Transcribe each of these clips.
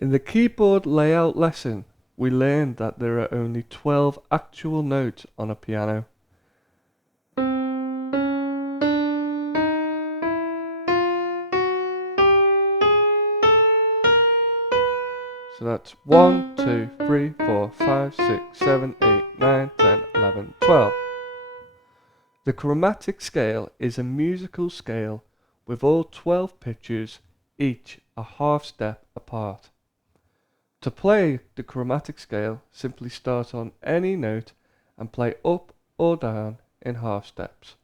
In the keyboard layout lesson, we learned that there are only 12 actual notes on a piano. So that's 1, 2, 3, 4, 5, 6, 7, 8, 9, 10, 11, 12. The chromatic scale is a musical scale with all 12 pitches, each a half step apart. To play the chromatic scale, simply start on any note and play up or down in half steps.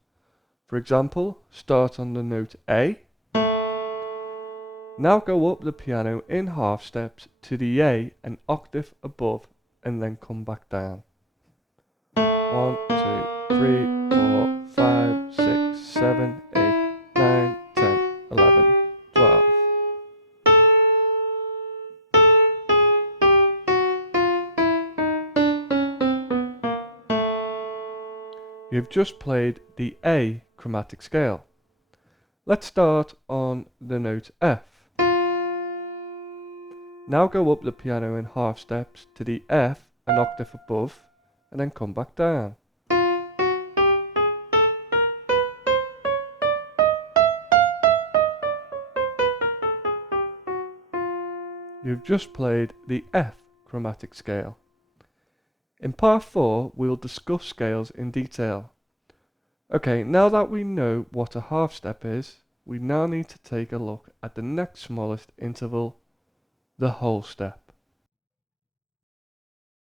For example, start on the note A. Now go up the piano in half steps to the A an octave above and then come back down. 1, 2, 3, 4, 5, 6, 7, 8, 9, 10, 11, 12. You've just played the A chromatic scale. Let's start on the note F. Now go up the piano in half steps to the F an octave above and then come back down. You've just played the F chromatic scale. In part 4 we'll discuss scales in detail. Okay, now that we know what a half step is, we now need to take a look at the next smallest interval, the whole step.